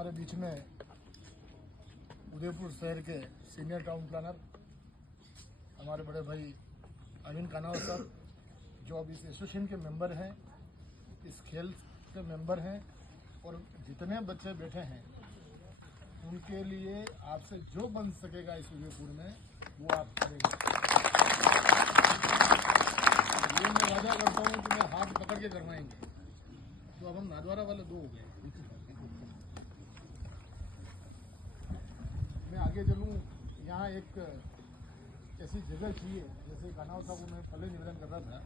हमारे बीच में उदयपुर शहर के सीनियर टाउन प्लानर हमारे बड़े भाई अरविंद कानावत साहब, जो अब इस एसोसिएशन के मेंबर हैं, इस खेल के मेंबर हैं, और जितने बच्चे बैठे हैं उनके लिए आपसे जो बन सकेगा इस उदयपुर में वो आप करेंगे। ये मैं वादा करता हूँ कि मैं हाथ पकड़ के करवाएंगे। तो अब हम नादवारा वाले दो हो गए। मैं आगे चलूँ, यहाँ एक ऐसी जगह चाहिए, जैसे कानावत साहब को मैं पहले निवेदन कर रहा था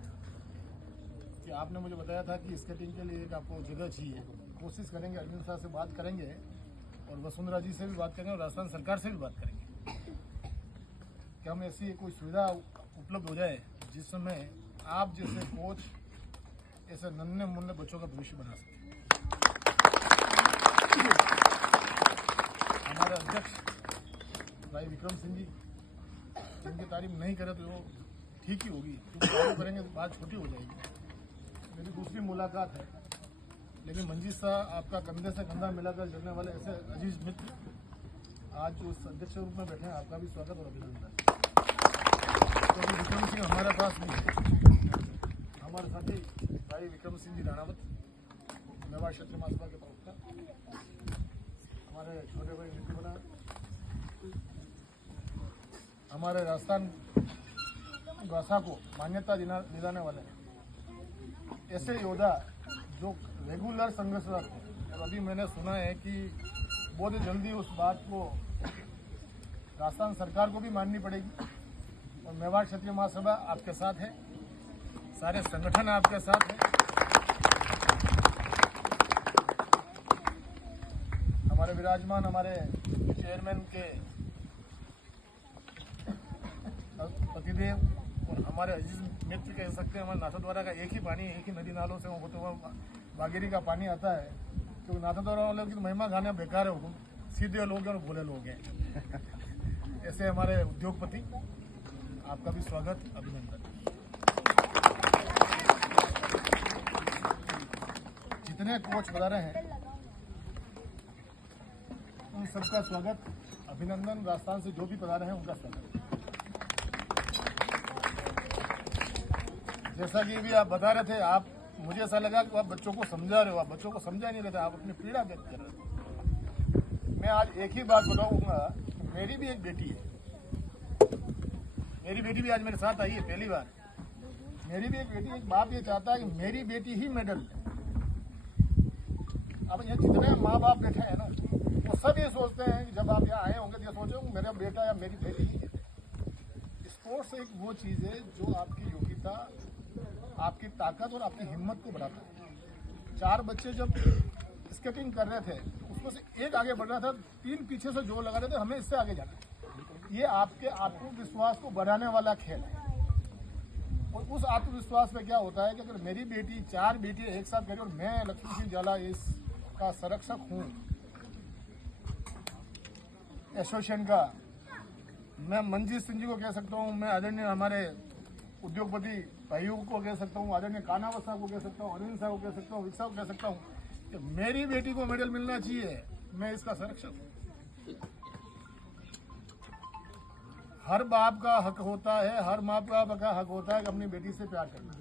कि आपने मुझे बताया था कि स्केटिंग के लिए एक आपको जगह चाहिए। कोशिश करेंगे, अरविंद साहब से बात करेंगे और वसुंधरा जी से भी बात करेंगे और राजस्थान सरकार से भी बात करेंगे कि हम ऐसी कोई सुविधा उपलब्ध हो जाए जिसमें आप जैसे कोच ऐसे नन्हे मुन्ने बच्चों का भविष्य बना सकें। हमारे अध्यक्ष भाई विक्रम सिंह जी, जिनकी तारीफ नहीं करे तो वो ठीक ही होगी, क्योंकि तारीफ करेंगे तो बात छोटी हो जाएगी। मेरी दूसरी मुलाकात है, लेकिन मंजीत साहब आपका कंधे से कंधा मिलाकर चलने वाले ऐसे अजीज मित्र आज उस अध्यक्ष रूप में बैठे हैं, आपका भी स्वागत और अभिनंदन। तो विक्रम सिंह हमारे पास नहीं है, हमारे साथी भाई विक्रम सिंह जी राणावत, मेवाड़ क्षेत्र महासभा के प्रवक्ता, हमारे छोटे भाई नीति बना, हमारे राजस्थान भाषा को मान्यता दिलाने वाले ऐसे योद्धा जो रेगुलर संघर्षरत है। और अभी मैंने सुना है कि बहुत जल्दी उस बात को राजस्थान सरकार को भी माननी पड़ेगी, और मेवाड़ क्षेत्रीय महासभा आपके साथ है, सारे संगठन आपके साथ है। हमारे विराजमान हमारे चेयरमैन के पतिदेव और हमारे अजीज मित्र कह सकते हैं, हमारे नाथद्वारा का एक ही पानी, एक ही नदी नालों से होते हुआ बागेरी का पानी आता है। क्योंकि नाथद्वारा वालों की तो महिमा गाने बेकार है, सीधे लोग हैं और भोले लोग हैं। ऐसे हमारे उद्योगपति, आपका भी स्वागत, अभिनंदन। जितने कोच बता रहे हैं उन सबका स्वागत, अभिनंदन। राजस्थान से जो भी पधारे रहे हैं उनका स्वागत। जैसा कि भी आप बता रहे थे, आप मुझे ऐसा लगा कि आप बच्चों को समझा रहे हो, आप बच्चों को समझा नहीं रहे थे, आप अपनी पीड़ा व्यक्त कर रहे थे। मैं आज एक ही बात बताऊंगा, मेरी भी एक बेटी है, मेरी बेटी भी आज मेरे साथ आई है पहली बार। मेरी भी एक बेटी, एक बाप ये चाहता है कि मेरी बेटी ही मेडल ले। अब ये जितने माँ बाप बैठे हैं ना, वो सब ये सोचते हैं कि जब आप यहाँ आए होंगे तो ये सोचो मेरा बेटा या मेरी बेटी ही है। स्पोर्ट्स एक वो चीज़ है जो आपकी योग्यता, आपकी ताकत और आपकी हिम्मत को बढ़ाता है। 4 बच्चे जब स्केटिंग कर रहे थे, उसमें से एक आगे बढ़ रहा था, 3 पीछे से जोर लगा रहे थे, हमें इससे आगे जाना है। ये आपके आत्मविश्वास को बढ़ाने वाला खेल है। और उस आत्मविश्वास में क्या होता है कि अगर मेरी बेटी 4 बेटियां एक साथ करें और मैं लक्ष्मी सिंह जाला इसका संरक्षक हूँ एसोसिएशन का, मैं मंजीत सिंह जी को कह सकता हूँ, मैं आदरणीय हमारे उद्योगपति भाइयों को कह सकता हूँ, आदरणीय कानावत साहब को कह सकता हूँ, अरविंद साहब को कह सकता हूँ, विक साहब को कह सकता हूँ कि मेरी बेटी को मेडल मिलना चाहिए, मैं इसका संरक्षक हूँ। हर बाप का हक होता है, हर माँ बाप का हक होता है कि अपनी बेटी से प्यार करना।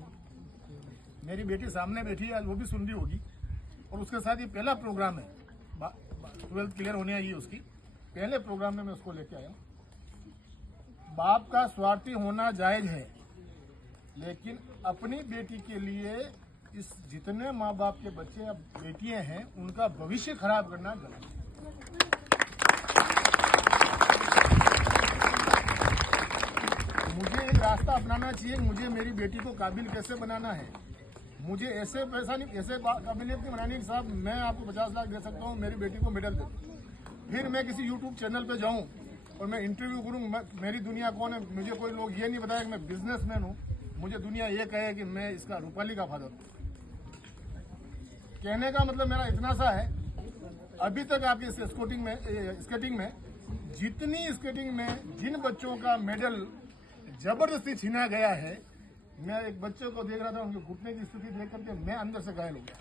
मेरी बेटी सामने बैठी है, आज वो भी सुन रही होगी, और उसके साथ ये पहला प्रोग्राम है, 12th क्लियर होने आई है उसकी, पहले प्रोग्राम में मैं उसको लेके आया हूँ। बाप का स्वार्थी होना जायज है, लेकिन अपनी बेटी के लिए इस जितने माँ बाप के बच्चे या बेटियां हैं उनका भविष्य खराब करना गलत है। मुझे एक रास्ता अपनाना चाहिए, मुझे मेरी बेटी को काबिल कैसे बनाना है। मुझे ऐसे पैसा नहीं, ऐसे काबिलियत नहीं बनानी कि साहब मैं आपको 50 लाख दे सकता हूँ, मेरी बेटी को मेडल दे, फिर मैं किसी यूट्यूब चैनल पे जाऊँ और मैं इंटरव्यू करूँ, मेरी दुनिया कौन है। मुझे कोई लोग ये नहीं बताया कि मैं बिजनेसमैन हूँ, मुझे दुनिया ये कहे कि मैं इसका रूपाली का फादर हूँ। कहने का मतलब मेरा इतना सा है, अभी तक आपकी स्केटिंग में जितनी स्केटिंग में जिन बच्चों का मेडल जबरदस्ती छीना गया है, मैं एक बच्चे को देख रहा था, उनके घुटने की स्थिति देख करके मैं अंदर से घायल हो गया।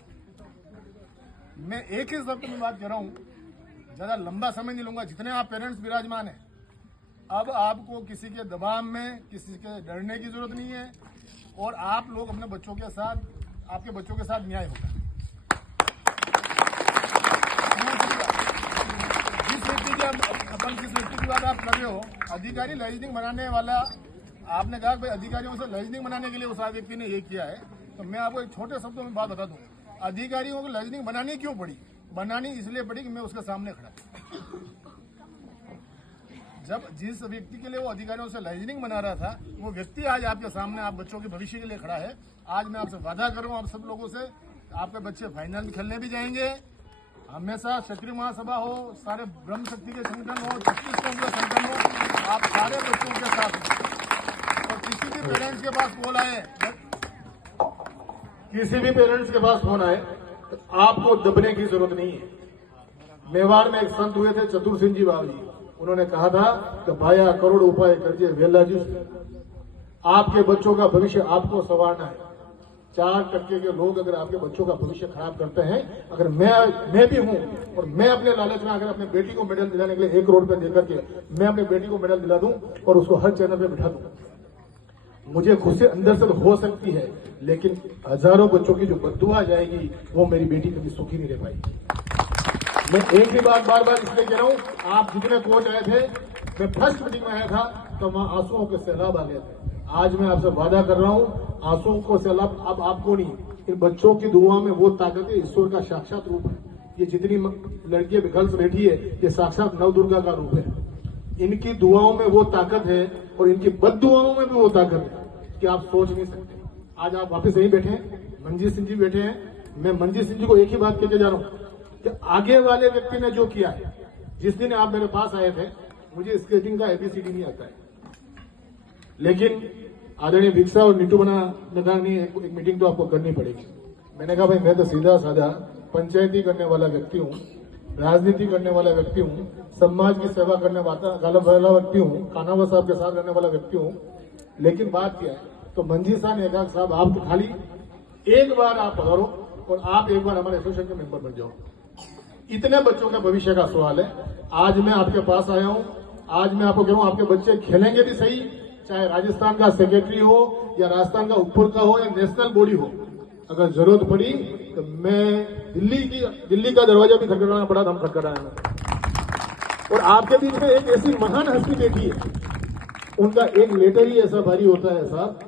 मैं एक ही शब्द में बात कर रहा हूँ ज्यादा लंबा समय नहीं लूंगा। जितने आप पेरेंट्स विराजमान हैं, अब आपको किसी के दबाव में, किसी के डरने की जरूरत नहीं है, और आप लोग अपने बच्चों के साथ, आपके बच्चों के साथ न्याय होगा। जिस व्यक्ति की बात आप कर रहे हो, अधिकारी लाइजनिंग बनाने वाला, आपने कहा भाई अधिकारियों से लाइजनिंग बनाने के लिए उस व्यक्ति ने ये किया है, तो मैं आपको एक छोटे शब्दों में बात बता दूं। अधिकारियों को लाइजनिंग बनानी क्यों पड़ी? बनानी इसलिए पड़ी कि मैं उसके सामने खड़ा। जब जिस व्यक्ति के लिए वो अधिकारियों से लाइजनिंग बना रहा था, वो व्यक्ति आज आपके सामने, आप बच्चों के भविष्य के लिए खड़ा है। आज मैं आपसे वादा कर रहा हूँ, आप सब लोगों से, आपके बच्चे फाइनल खेलने भी जाएंगे। हमेशा क्षत्रिय महासभा हो, सारे ब्रह्म शक्ति के संगठन हो, 36 कौम के संगठन हो, आप सारे बच्चों के साथ हो। और किसी भी पेरेंट्स के पास फोन आए, तो आपको दबने की जरूरत नहीं है। मेवाड़ में एक संत हुए थे, चतुर सिंह जी बाबू जी। उन्होंने कहा था कि भाया करोड़ उपाय करजे वेला जी। आपके बच्चों का भविष्य आपको संवारना है। 4% के लोग अगर आपके बच्चों का भविष्य खराब करते हैं, अगर मैं भी हूं, और मैं अपने लालच में अगर अपने बेटी को मेडल दिलाने के लिए 1 करोड़ रुपए देकर के मैं अपनी बेटी को मेडल दिला दूं और उसको हर चैनल पे बिठा दूं, मुझे खुद से अंदर से हो सकती है, लेकिन हजारों बच्चों की जो बद्दुआ जाएगी, वो मेरी बेटी कभी सुखी नहीं रह पाएगी। मैं एक ही बात बार बार इसलिए कह रहा हूं, आप जितने कोच आए थे, मैं फर्स्ट मीटिंग में आया था तो वहां आंसुओं के सैलाब आ गए थे। आज मैं आपसे वादा कर रहा हूं, आंसुओं को सैलाब अब आपको नहीं, इन बच्चों की दुआ में वो ताकत है, ईश्वर का साक्षात रूप है। ये जितनी लड़कियां विकल्प बैठी है, ये साक्षात नव दुर्गा का रूप है। इनकी दुआओं में वो ताकत है और इनकी बद दुआओं में भी वो ताकत है कि आप सोच नहीं सकते। आज आप वापस यही बैठे हैं, मंजीत सिंह जी बैठे हैं। मैं मंजीत सिंह जी को एक ही बात कहकर जा रहा हूं कि आगे वाले व्यक्ति ने जो किया है, जिस दिन आप मेरे पास आए थे, मुझे स्केटिंग का ABCD नहीं आता है, लेकिन आदरणीय भिक्षा और नीटू बना ने कहा नहीं, एक मीटिंग तो आपको करनी पड़ेगी। मैंने कहा भाई मैं तो सीधा साधा पंचायती करने वाला व्यक्ति हूँ, राजनीति करने वाला व्यक्ति हूँ, समाज की सेवा करने वाला व्यक्ति हूँ, कानावा साहब के साथ रहने वाला व्यक्ति हूँ, लेकिन बात क्या है, तो मंजी साहब ने कहा साहब आप तो खाली एक बार आप पधारो और आप एक बार हमारे एसोसिएशन के मेंबर बन जाओ। इतने बच्चों का भविष्य का सवाल है। आज मैं आपके पास आया हूं, आज मैं आपको कह रहा हूं, आपके बच्चे खेलेंगे भी सही, चाहे राजस्थान का सेक्रेटरी हो या राजस्थान का ऊपर का हो या नेशनल बॉडी हो। अगर जरूरत पड़ी तो मैं दिल्ली का दरवाजा भी खटखटाना पड़ा, हम खटखटाएंगे। और आपके बीच में एक ऐसी महान हस्ती बैठी है, उनका एक लेटर ही ऐसा भारी होता है साहब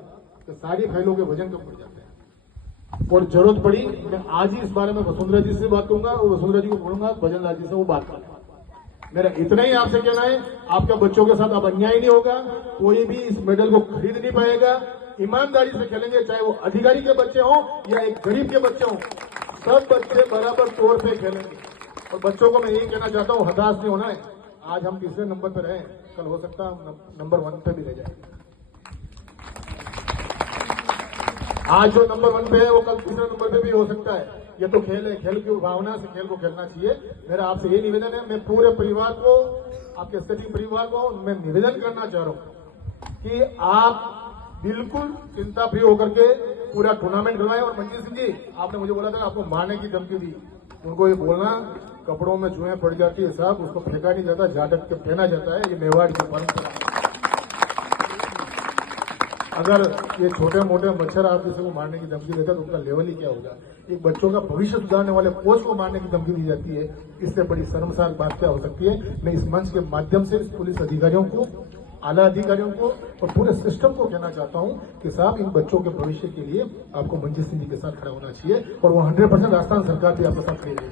कि सारी फाइलों के वजन कम पड़ जाते हैं। और जरूरत पड़ी मैं आज ही इस बारे में वसुंधरा जी से बात करूंगा और वसुंधरा जी को बोलूंगा भजन लाल जी से वो बात करें। मेरा इतना ही आपसे कहना है, आपके बच्चों के साथ अब अन्याय नहीं होगा, कोई भी इस मेडल को खरीद नहीं पाएगा। ईमानदारी से खेलेंगे, चाहे वो अधिकारी के बच्चे हों या एक गरीब के बच्चे हों, सब बच्चे बराबर तौर पे खेलेंगे। और बच्चों को मैं यही कहना चाहता हूँ, हताश नहीं होना है। आज हम तीसरे नंबर पर रहे, कल हो सकता है हम नंबर 1 पे भी रह जाए। आज जो नंबर 1 पे है वो कल तीसरे नंबर पे भी हो सकता है। ये तो खेल है, खेल की भावना से खेल को खेलना चाहिए। मेरा आपसे ये निवेदन है, मैं पूरे परिवार को, आपके सभी परिवार को मैं निवेदन करना चाह रहा हूं कि आप बिल्कुल चिंता फ्री होकर के पूरा टूर्नामेंट करवाएं। और मंजीत सिंह जी, आपने मुझे बोला था आपको मारने की धमकी दी, उनको ये बोलना कपड़ों में जुएं पड़ जाती है साहब, उसको फेंका नहीं जाता, झाटक के फेंका जाता है। ये मेवाड़ की परंपरा है। अगर ये छोटे मोटे मच्छर आप किसी को मारने की धमकी देता है तो उनका लेवल ही क्या होगा। एक बच्चों का भविष्य सुधारने वाले कोच को मारने की धमकी दी जाती है, इससे बड़ी शर्मसार बात क्या हो सकती है। मैं इस मंच के माध्यम से इस पुलिस अधिकारियों को, आला अधिकारियों को और पूरे सिस्टम को कहना चाहता हूं कि साहब इन बच्चों के भविष्य के लिए आपको मंजीत सिंह जी के साथ खड़ा होना चाहिए और वो 100% राजस्थान सरकार भी आपके साथ खड़ी है।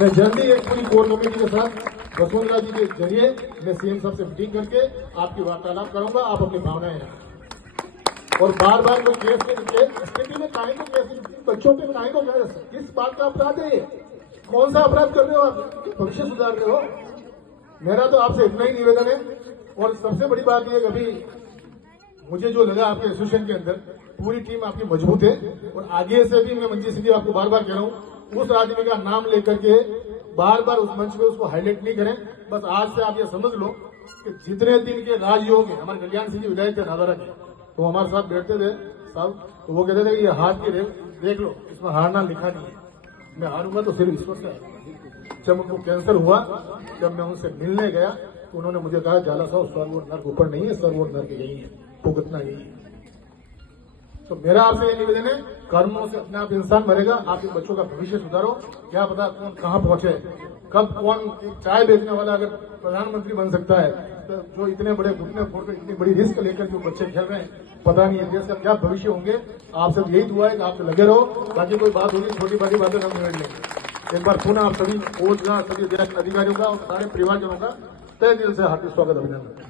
मैं जल्दी एक पूरी कोर कमेटी के साथ वसुंधरा जी के जरिए मैं सीएम साहब से मीटिंग करके आपकी वार्तालाप करूंगा। आप अपनी भावनाएं रखें और बार बार कोई केस स्थिति में काहे को केस, बच्चों के काहे को केस, किस बात का अपराध है ये, कौन सा अपराध कर रहे हो आप, भविष्य सुधार रहे हो। मेरा तो आपसे इतना ही निवेदन है। और सबसे बड़ी बात यह, कभी मुझे जो लगा आपके एसोसिएशन के अंदर पूरी टीम आपकी मजबूत है और आगे से भी मैं मंजीत सिंह जी आपको बार बार कह रहा हूं, उस आदमी का नाम लेकर के बार बार उस मंच पे उसको हाईलाइट नहीं करें। बस आज से आप ये समझ लो कि जितने दिन के राजयोग है, हमारे कल्याण सिंह जी विधायक थे नादारा के, तो हमारे साथ बैठते थे साहब, तो वो कहते थे कि ये हाथ की देख लो, इसमें हारना लिखा नहीं है, मैं हारूंगा तो सिर्फ ईश्वर से हारूंगा। जब उनको कैंसर हुआ, जब मैं उनसे मिलने गया तो उन्होंने मुझे कहा जाला साहब सर्वोच्च नर्क ऊपर नहीं है, सर्वोच्च नर्क यही है, भुगतना यही है। तो मेरा आपसे ये निवेदन है, कर्मों से अपने आप इंसान मरेगा। आपके बच्चों का भविष्य सुधारो। क्या पता कौन कहां पहुंचे, कब कौन चाय बेचने वाला अगर प्रधानमंत्री बन सकता है, तो जो इतने बड़े घुटने फोड़ कर इतनी बड़ी रिस्क लेकर जो बच्चे खेल रहे हैं, पता नहीं है देश का क्या भविष्य होंगे। आप सब यही दुआ है कि आप लगे रहो, बाकी कोई बात होगी छोटी बड़ी बातें हम निबेड़ लेंगे। एक बार पुनः आप सभी फौज का, सभी देश के अधिकारियों का और सारे परिवारजनों का तहे दिल से हार्दिक स्वागत, अभिनंदन।